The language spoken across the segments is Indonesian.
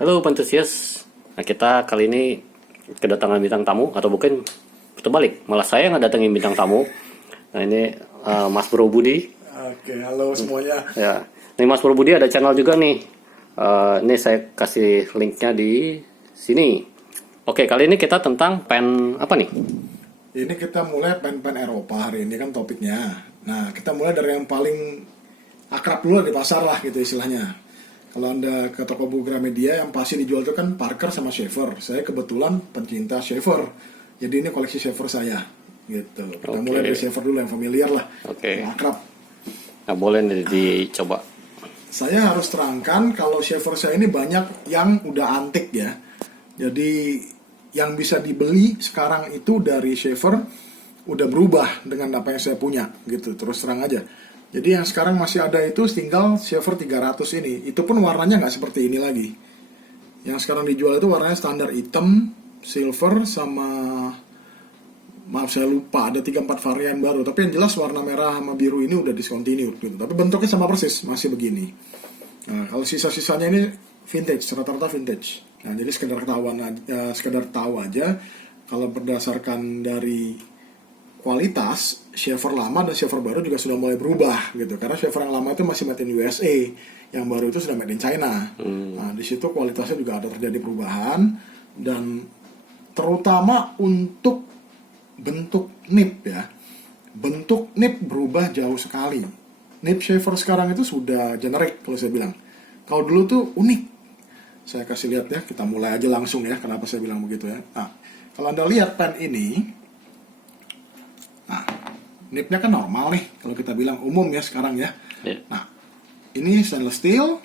Halo Pantusias. Nah, kita kali ini kedatangan bintang tamu atau bukan terbalik, malah saya yang datengin bintang tamu. Nah, ini Mas Bro Budi. Oke, halo semuanya. Ya. Nih Mas Bro Budi ada channel juga nih. Ini saya kasih linknya di sini. Oke, kali ini kita tentang pen apa nih? Ini kita mulai pen-pen Eropa hari ini kan topiknya. Nah, kita mulai dari yang paling akrab dulu di pasar lah gitu istilahnya. Kalau Anda ke toko buku Gramedia yang pasti dijual itu kan Parker sama Shaver. Saya kebetulan pencinta Shaver. Jadi ini koleksi Shaver saya gitu. Kita Oke. mulai dari Shaver dulu yang familiar lah. Oke. Yang akrab. Nah, boleh nih dicoba. Saya harus terangkan kalau Shaver saya ini banyak yang udah antik ya. Jadi yang bisa dibeli sekarang itu dari Shaver udah berubah dengan apa yang saya punya gitu, terus terang aja. Jadi yang sekarang masih ada itu tinggal Shaver 300 ini. Itu pun warnanya nggak seperti ini lagi. Yang sekarang dijual itu warnanya standar hitam, silver, sama maaf saya lupa ada 3-4 varian baru. Tapi yang jelas warna merah sama biru ini udah discontinued gitu. Tapi bentuknya sama persis, masih begini. Nah, kalau sisa-sisanya ini vintage, rata-rata vintage. Nah, jadi sekedar tahu aja kalau berdasarkan dari kualitas shaver lama dan shaver baru juga sudah mulai berubah gitu. Karena shaver yang lama itu masih made in USA, yang baru itu sudah made in China. Nah, di situ kualitasnya juga ada terjadi perubahan dan terutama untuk bentuk nib ya. Bentuk nib berubah jauh sekali. Nib shaver sekarang itu sudah generik kalau saya bilang. Kalau dulu tuh unik. Saya kasih lihat ya, kita mulai aja langsung ya, kenapa saya bilang begitu ya. Nah, kalau Anda lihat pen ini, nah, nibnya kan normal nih, kalau kita bilang umum ya sekarang ya. Ya. Nah, ini stainless steel,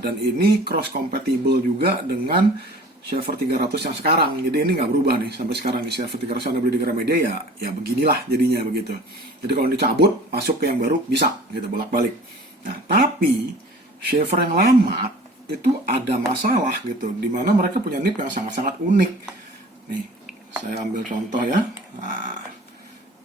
dan ini cross compatible juga dengan Shaver 300 yang sekarang. Jadi ini nggak berubah nih, sampai sekarang nih Shaver 300 Anda beli di Gramedia ya beginilah jadinya begitu. Jadi kalau dicabut, masuk ke yang baru, bisa gitu, bolak-balik. Nah, tapi shaver yang lama itu ada masalah gitu, dimana mereka punya nib yang sangat-sangat unik. Nih, saya ambil contoh ya. Nah,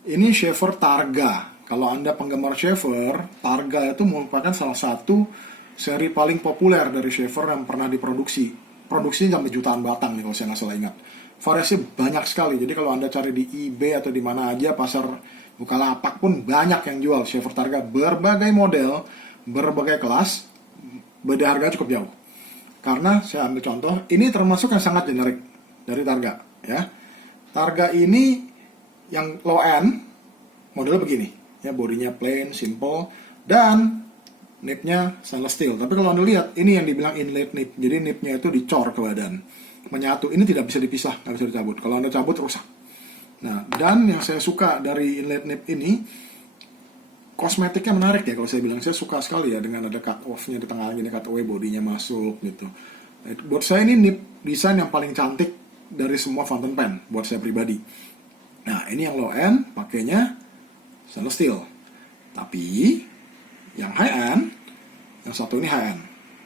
ini shaver Targa. Kalau Anda penggemar shaver, Targa itu merupakan salah satu seri paling populer dari shaver yang pernah diproduksi. Produksinya sampai jutaan batang nih kalau saya nggak salah ingat. Variasi banyak sekali. Jadi kalau Anda cari di eBay atau di mana aja, pasar Bukalapak pun banyak yang jual shaver Targa, berbagai model, berbagai kelas, beda harga cukup jauh. Karena saya ambil contoh, ini termasuk yang sangat generik dari Targa ya. Targa ini yang low end modelnya begini ya, bodinya plain, simple, dan nipnya stainless steel. Tapi kalau Anda lihat, ini yang dibilang inlet nip. Jadi nipnya itu dicor ke badan, menyatu. Ini tidak bisa dipisah, nggak bisa dicabut. Kalau Anda cabut rusak. Nah, dan yang saya suka dari inlet nip ini, kosmetiknya menarik ya kalau saya bilang. Saya suka sekali ya dengan ada cut off-nya di tengah gini, cut away, bodinya masuk gitu. Nah, buat saya ini nip desain yang paling cantik dari semua fountain pen buat saya pribadi. Nah, ini yang low end pakainya stainless steel. Tapi yang high end, yang satu ini high end.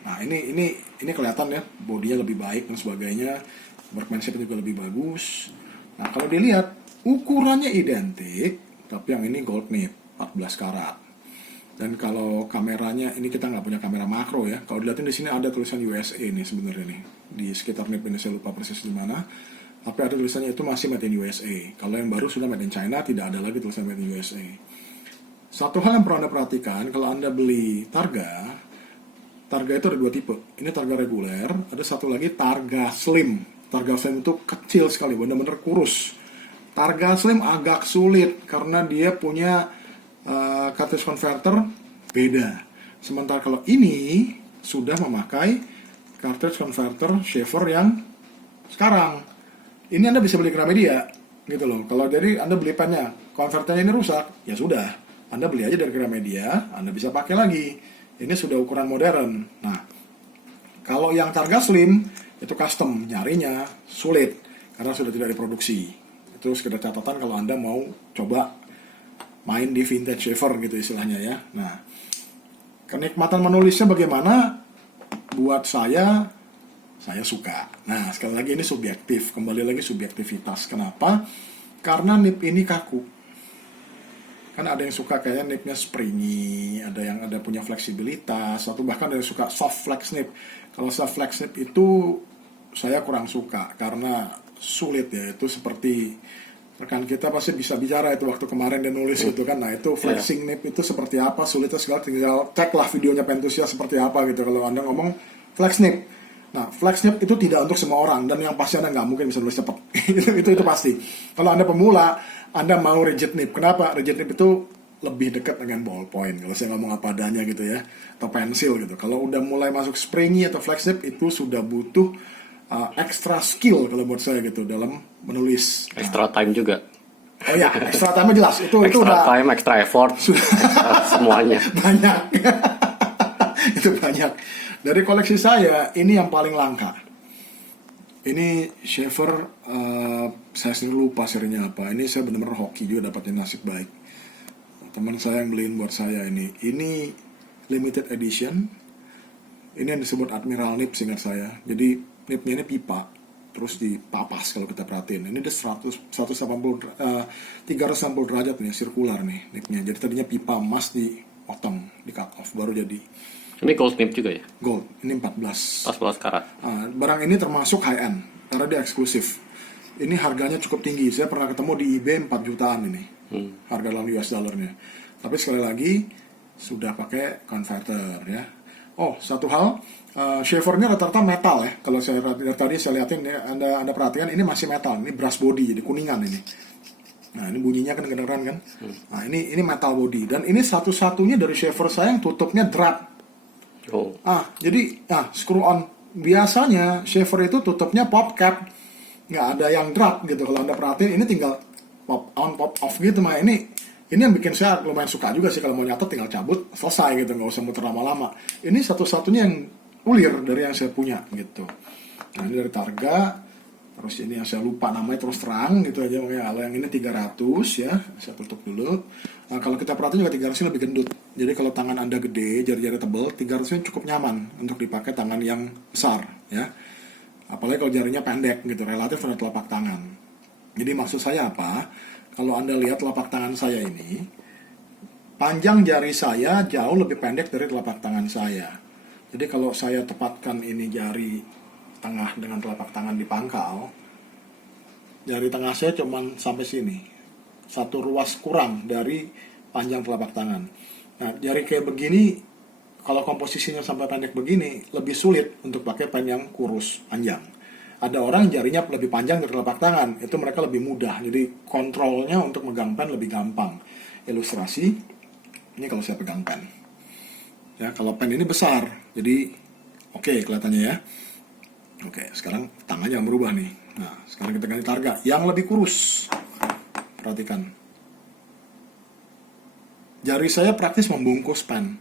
Nah, ini kelihatan ya, bodinya lebih baik dan sebagainya. Workmanship juga lebih bagus. Nah, kalau dilihat ukurannya identik, tapi yang ini gold nip 14 karat. Dan kalau kameranya, ini kita nggak punya kamera makro ya. Kalau dilihatin di sini ada tulisan USA nih sebenarnya nih. Di sekitar nip ini saya lupa persis di mana. Tapi ada tulisannya itu masih made in USA. Kalau yang baru sudah made in China, tidak ada lagi tulisan made in USA. Satu hal yang perlu Anda perhatikan, kalau Anda beli Targa itu ada dua tipe. Ini Targa reguler, ada satu lagi Targa Slim. Targa Slim itu kecil sekali, benar-benar kurus. Targa Slim agak sulit karena dia punya cartridge converter beda. Sementara kalau ini sudah memakai cartridge converter shaver yang sekarang. Ini Anda bisa beli ke Gramedia gitu loh. Kalau jadi Anda beli pennya, konverternya ini rusak, ya sudah. Anda beli aja dari Gramedia, Anda bisa pakai lagi. Ini sudah ukuran modern. Nah, kalau yang Targa Slim itu custom, nyarinya sulit karena sudah tidak diproduksi. Itu sekedar catatan kalau Anda mau coba main di vintage shaver gitu istilahnya ya. Nah, kenikmatan menulisnya bagaimana? Buat saya suka. Nah, sekali lagi ini subjektif, kembali lagi subjektivitas. Kenapa? Karena nip ini kaku. Kan ada yang suka kayak nipnya springy, ada yang ada punya fleksibilitas, atau bahkan ada yang suka soft flex nip. Kalau soft flex nip itu saya kurang suka karena sulit ya, itu seperti rekan kita pasti bisa bicara itu waktu kemarin dia nulis gitu kan. Nah itu flexing nip itu seperti apa, sulitnya segala, tinggal ceklah videonya Pentusia seperti apa gitu kalau Anda ngomong flex nip. Nah flex nip itu tidak untuk semua orang, dan yang pasti Anda nggak mungkin bisa nulis cepat. itu pasti. Kalau Anda pemula, Anda mau rigid nip. Kenapa? Rigid nip itu lebih dekat dengan ballpoint kalau saya ngomong apa adanya gitu ya, atau pensil gitu. Kalau udah mulai masuk springy atau flex nip itu sudah butuh extra skill kalau buat saya gitu dalam menulis. Extra time juga. Oh ya, extra time jelas. Itu Extra udah time, extra effort, semuanya. banyak. Itu banyak. Dari koleksi saya, ini yang paling langka. Ini Schaefer, saya sendiri lupa serinya apa. Ini saya benar-benar hoki juga dapatnya, nasib baik. Teman saya yang beliin buat saya ini. Ini limited edition. Ini yang disebut Admiral Nip seingat saya. Jadi nipnya ini pipa, terus dipapas kalau kita perhatiin. Ini dia 360 derajat nih, sirkular nih nipnya. Jadi tadinya pipa emas dipotong, di cut off, baru jadi Ini gold nip juga ya? gold. Ini 14. 14 karat. Barang ini termasuk high end karena dia eksklusif. Ini harganya cukup tinggi. Saya pernah ketemu di eBay 4 jutaan ini. Harga dalam US dollarnya. Tapi sekali lagi sudah pakai converter ya. Oh, satu hal, Schaefer ini rata-rata metal ya. Kalau saya tadi saya lihatin ya, Anda perhatikan ini masih metal. Ini brass body, jadi kuningan ini. Nah, ini bunyinya kan kedengeran kan. Nah, ini metal body, dan ini satu-satunya dari Schaefer saya yang tutupnya drap. Oh. Jadi screw on. Biasanya Schaefer itu tutupnya pop cap, nggak ada yang drop gitu. Kalau Anda perhatiin ini tinggal pop on pop off gitu. Nah ini yang bikin saya lumayan suka juga sih, kalau mau nyatet tinggal cabut selesai gitu, nggak usah muter lama-lama. Ini satu-satunya yang ulir dari yang saya punya gitu. Nah ini dari Targa. Terus ini yang saya lupa namanya terus terang gitu aja. Makanya kalau yang ini 300 ya, saya tutup dulu. Nah, kalau kita perhatiin juga 300 lebih gendut. Jadi kalau tangan Anda gede, jari-jari tebal, 300 ini cukup nyaman untuk dipakai tangan yang besar ya. Apalagi kalau jarinya pendek gitu, relatif pada telapak tangan. Jadi maksud saya apa? Kalau Anda lihat telapak tangan saya ini, panjang jari saya jauh lebih pendek dari telapak tangan saya. Jadi kalau saya tepatkan ini jari tengah dengan telapak tangan di pangkal, jari tengah saya cuma sampai sini, satu ruas kurang dari panjang telapak tangan. Nah jari kayak begini, kalau komposisinya sampai pendek begini, lebih sulit untuk pakai pen yang kurus panjang. Ada orang jarinya lebih panjang dari telapak tangan, itu mereka lebih mudah, jadi kontrolnya untuk megang pen lebih gampang. Ilustrasi, ini kalau saya pegang pen ya, kalau pen ini besar, jadi oke, kelihatannya ya. Oke, sekarang tangannya yang berubah nih. Nah, sekarang kita ganti Targa yang lebih kurus. Perhatikan. Jari saya praktis membungkus pen.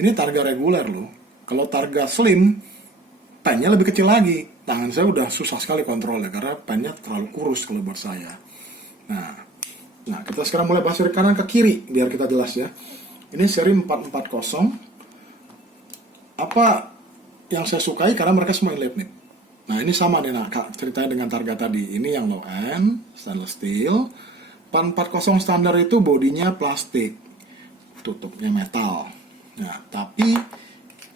Ini Targa reguler loh. Kalau Targa slim, pennya lebih kecil lagi. Tangan saya udah susah sekali kontrolnya karena pennya terlalu kurus kalau buat saya. Nah, kita sekarang mulai bahas dari kanan ke kiri biar kita jelas ya. Ini seri 440. Apa yang saya sukai karena mereka semua inlet nih. Nah ini sama nih ceritanya dengan Targa tadi. Ini yang low end, stainless steel. 440 standar itu bodinya plastik, tutupnya metal. Nah tapi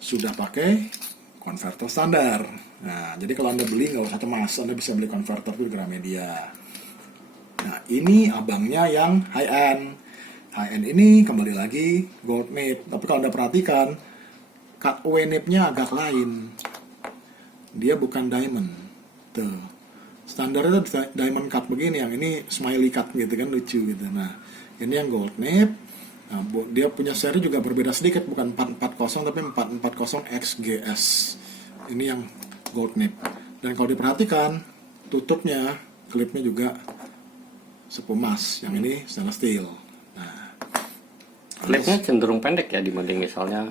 sudah pakai konverter standar. Nah jadi kalau Anda beli nggak usah cemas, Anda bisa beli konverter di Gramedia. Nah ini abangnya yang high end. High end ini kembali lagi gold nip. Tapi kalau Anda perhatikan, cutaway nipnya agak lain. Dia bukan diamond. Tuh. Standarnya diamond cut begini, yang ini smiley cut gitu kan, lucu gitu. Nah, ini yang gold nip. Nah, dia punya seri juga berbeda sedikit, bukan 440 tapi 440 XGS. Ini yang gold nip. Dan kalau diperhatikan, tutupnya, klipnya juga sepumas. Yang ini stainless steel. Nah, Clipnya cenderung pendek ya dibanding misalnya.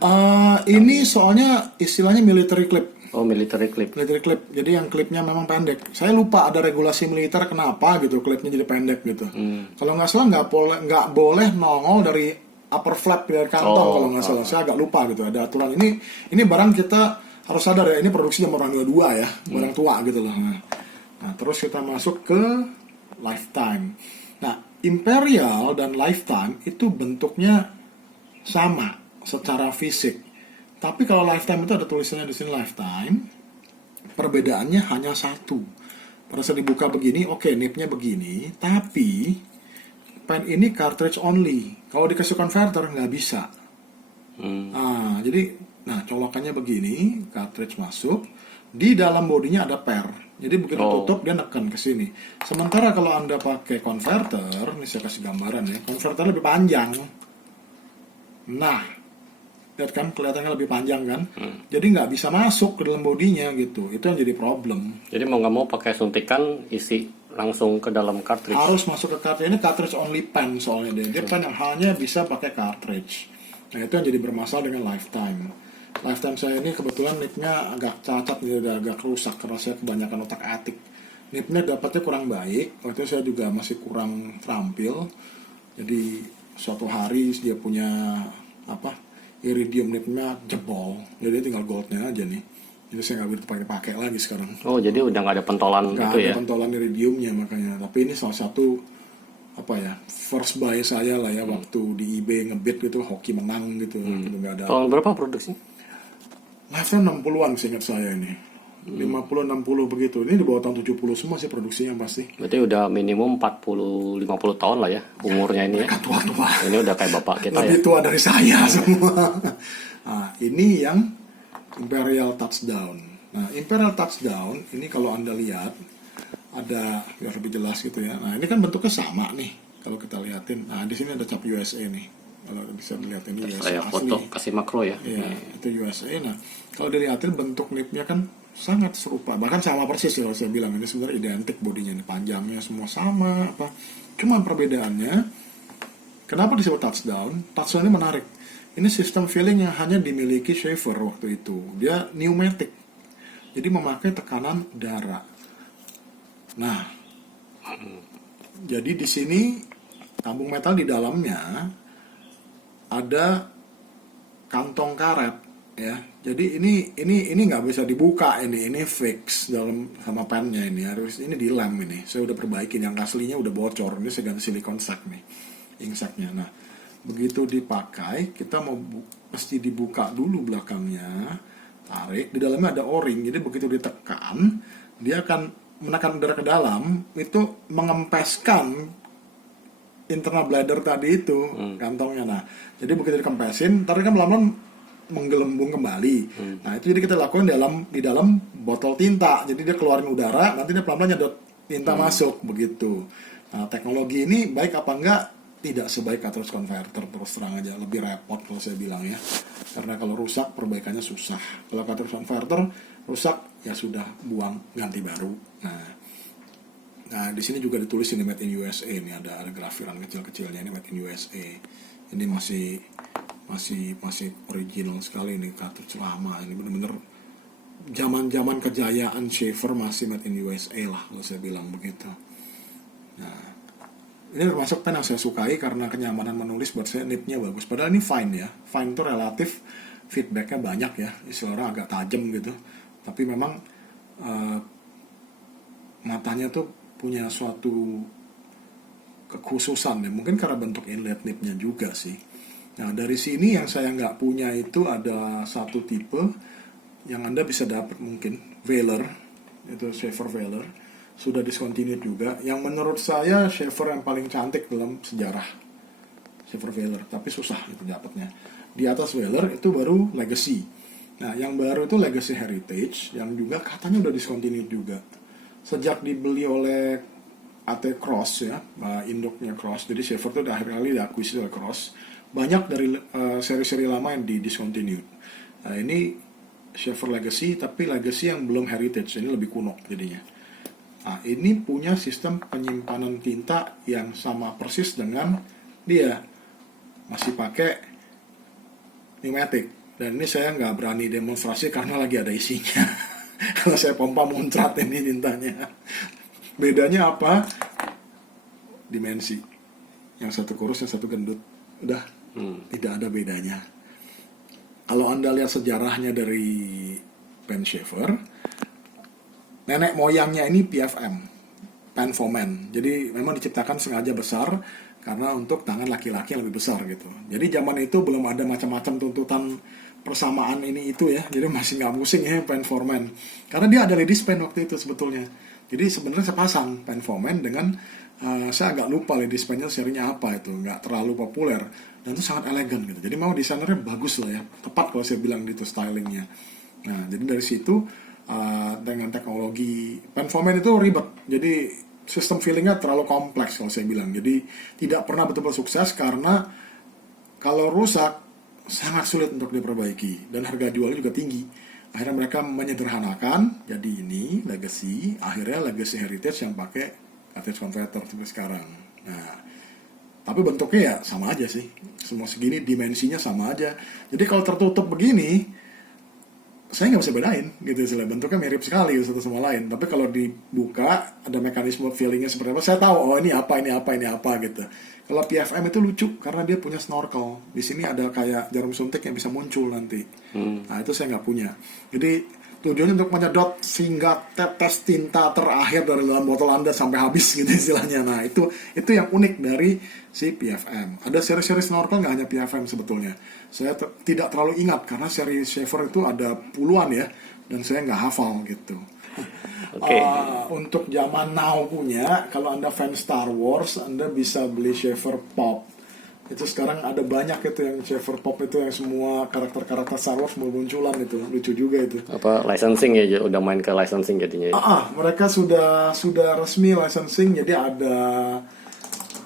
Ini soalnya istilahnya military clip. Oh, military clip. Military clip. Jadi yang klipnya memang pendek. Saya lupa ada regulasi militer kenapa gitu klipnya jadi pendek gitu. Kalau nggak salah nggak boleh nongol dari upper flap dari kantong kalau nggak salah. Saya agak lupa gitu. Ada aturan ini barang kita harus sadar ya. Ini produksi zaman orang 22 ya, barang tua gitu loh. Nah terus kita masuk ke lifetime. Nah Imperial dan Lifetime itu bentuknya sama secara fisik. Tapi kalau Lifetime itu ada tulisannya di sini Lifetime, perbedaannya hanya satu. Pada saat dibuka begini, oke, nipnya begini, tapi pen ini cartridge only. Kalau dikasih converter nggak bisa. Nah, colokannya begini, cartridge masuk, di dalam bodinya ada per. Jadi begitu tutup dia neken ke sini. Sementara kalau Anda pakai converter, ini saya kasih gambaran ya, converter lebih panjang. Nah, lihat kan kelihatannya lebih panjang kan? Jadi nggak bisa masuk ke dalam bodinya gitu. Itu yang jadi problem. Jadi mau nggak mau pakai suntikan isi langsung ke dalam cartridge. Harus masuk ke cartridge. Ini cartridge only pen soalnya dia pen yang hanya bisa pakai cartridge. Nah itu yang jadi bermasalah dengan Lifetime. Lifetime saya ini kebetulan nipnya agak cacat, agak rusak karena saya kebanyakan otak atik. Nipnya dapatnya kurang baik. Waktu itu saya juga masih kurang terampil. Jadi suatu hari dia punya iridium nipnya jebol, jadi tinggal goldnya aja nih. Jadi saya nggak bisa pakai lagi sekarang. Oh, jadi udah nggak ada pentolan Nggak gitu ada ya? pentolan iridiumnya makanya. Tapi ini salah satu first buy saya lah ya, waktu di eBay ngebid gitu, hoki menang gitu. Gitu nggak ada. Tahun berapa produksi? Lifetime 60-an seingat saya ini. 50-60 begitu. Ini di bawah tahun 70 semua sih produksinya pasti. Berarti udah minimum 40-50 tahun lah ya umurnya ini ya. Mereka tua-tua. Ini udah kayak bapak kita ya. Lebih tua dari saya semua. Nah, ini yang Imperial Touchdown. Nah, Imperial Touchdown ini kalau Anda lihat ada biar lebih jelas gitu ya. Nah, ini kan bentuknya sama nih. Kalau kita liatin. Nah, di sini ada cap USA nih. Kalau bisa dilihat ini USA Saya asli. foto kasih makro ya. Ya, itu USA. Nah, kalau dilihatin bentuk nipnya kan sangat serupa. Bahkan sama persis ya kalau saya bilang. Ini sebenarnya identik bodinya. Ini panjangnya semua sama. Cuma perbedaannya, kenapa disebut touchdown? Touchdown ini menarik. Ini sistem feeling yang hanya dimiliki Schaefer waktu itu. Dia pneumatic. Jadi memakai tekanan udara. Nah, jadi di sini tabung metal di dalamnya ada kantong karet ya. Jadi ini nggak bisa dibuka, ini fix dalam sama pennya, ini harus ini dilem ini. Saya udah perbaikin, yang aslinya udah bocor. Ini saya ganti silikon sack nih, inksacknya. Nah, begitu dipakai kita mesti dibuka dulu belakangnya, tarik. Di dalamnya ada o-ring. Jadi begitu ditekan, dia akan menekan udara ke dalam, itu mengempeskan internal bladder tadi itu kantongnya. Nah, jadi begitu dikempesin, ntar kan pelan-pelan menggelembung kembali. Nah, itu jadi kita lakukan di dalam botol tinta. Jadi dia keluarin udara, nanti dia pelan-pelan nyedot tinta masuk begitu. Nah, teknologi ini baik apa enggak? Tidak sebaik cartridge converter, terus terang aja, lebih repot kalau saya bilang ya. Karena kalau rusak perbaikannya susah. Kalau cartridge converter rusak ya sudah, buang, ganti baru. Nah, di sini juga ditulis ini made in USA, ini ada grafiran kecil-kecilnya, ini made in USA. Ini masih original sekali, ini cartridge lama. Ini benar-benar zaman-zaman kejayaan Schaefer, masih made in USA lah kalau saya bilang begitu. Nah, ini termasuk pen yang saya sukai karena kenyamanan menulis buat saya, nipnya bagus. Padahal ini fine ya. Fine itu relatif, feedbacknya banyak ya. Istilah orang agak tajam gitu. Tapi memang matanya tuh punya suatu kekhususan ya, mungkin karena bentuk inlet nipnya juga sih. Nah, dari sini yang saya nggak punya itu ada satu tipe yang Anda bisa dapat mungkin, Velar, itu Schaefer Velar, sudah discontinued juga, yang menurut saya Schaefer yang paling cantik dalam sejarah, Schaefer Velar, tapi susah itu dapatnya. Di atas Velar itu baru Legacy. Nah, yang baru itu Legacy Heritage, yang juga katanya udah discontinued juga. Sejak dibeli oleh AT Cross ya, induknya Cross, jadi Schaefer itu akhir kali diakuisisi oleh Cross. Banyak dari seri-seri lama yang discontinued. Nah, ini Schaefer Legacy, tapi Legacy yang belum Heritage, ini lebih kuno jadinya. Nah, ini punya sistem penyimpanan tinta yang sama persis dengan dia, masih pakai pneumatic. Dan ini saya nggak berani demonstrasi karena lagi ada isinya. Kalau saya pompa muncrat ini tintanya. Bedanya apa? Dimensi. Yang satu kurus, yang satu gendut. Udah, tidak ada bedanya. Kalau Anda lihat sejarahnya dari pen Schaefer, nenek moyangnya ini PFM. pen for men. Jadi memang diciptakan sengaja besar karena untuk tangan laki-laki yang lebih besar gitu. Jadi zaman itu belum ada macam-macam tuntutan persamaan ini itu ya. Jadi masih nggak pusing ya pen for men. Karena dia ada ladies pen waktu itu sebetulnya. Jadi sebenarnya saya pasang pen for men dengan saya agak lupa ladies pennya serinya apa itu, nggak terlalu populer dan itu sangat elegan gitu. Jadi mau desainernya bagus lah ya, tepat kalau saya bilang gitu stylingnya. Nah jadi dari situ dengan teknologi pen for men itu ribet. Jadi sistem fillingnya terlalu kompleks kalau saya bilang. Jadi tidak pernah betul-betul sukses karena kalau rusak sangat sulit untuk diperbaiki dan harga jualnya juga tinggi. Akhirnya mereka menyederhanakan, jadi ini legacy, akhirnya legacy heritage yang pakai cartridge converter sampai sekarang. Nah, tapi bentuknya ya sama aja sih, semua segini dimensinya sama aja. Jadi kalau tertutup begini, saya nggak bisa bedain gitu istilah, bentuknya mirip sekali satu sama lain. Tapi kalau dibuka ada mekanisme fillingnya seperti apa, saya tahu oh ini apa gitu. Kalau PFM itu lucu karena dia punya snorkel. Di sini ada kayak jarum suntik yang bisa muncul nanti. Nah itu saya nggak punya. Jadi tujuannya untuk menyedot sehingga tetes tinta terakhir dari dalam botol Anda sampai habis gitu istilahnya. Nah itu yang unik dari si PFM. Ada seri-seri snorkel nggak hanya PFM sebetulnya. Saya tidak terlalu ingat karena seri Shaver itu ada puluhan ya, dan saya nggak hafal gitu. Oke. Untuk zaman now punya, kalau Anda fan Star Wars, Anda bisa beli Shaver Pop. Itu sekarang ada banyak itu yang Shaver Pop itu yang semua karakter-karakter Star Wars munculan itu, lucu juga itu. Apa licensing ya, udah main ke licensing jadinya. Mereka sudah resmi licensing, jadi ada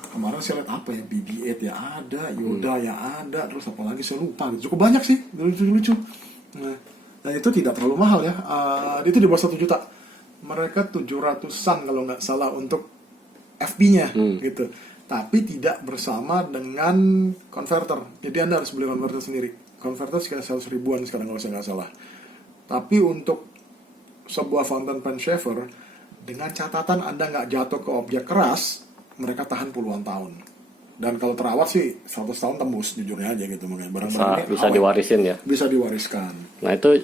kemarin saya lihat apa ya, BB-8 ya ada, Yoda ya ada, terus apa lagi saya lupa gitu. Cukup banyak sih, lucu-lucu. Nah, dan itu tidak terlalu mahal ya, itu di bawah 1 juta. Mereka 700-an kalau nggak salah untuk FB-nya gitu. Tapi tidak bersama dengan converter. Jadi Anda harus beli converter sendiri. Converter sekitar 100 ribuan sekarang kalau saya nggak salah. Tapi untuk sebuah fountain pen shaver, dengan catatan Anda nggak jatuh ke objek keras, mereka tahan puluhan tahun. Dan kalau terawat sih 100 tahun tembus, jujurnya aja gitu. Barang-barang Bisa diwarisin ya. Bisa diwariskan. Nah itu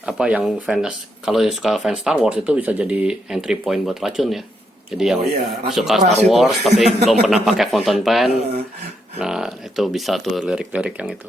apa yang fans, kalau yang suka fans Star Wars itu bisa jadi entry point buat racun ya. Jadi yang racun suka keras Star itu. Wars tapi belum pernah pakai fountain pen, nah itu bisa tuh lirik-lirik yang itu.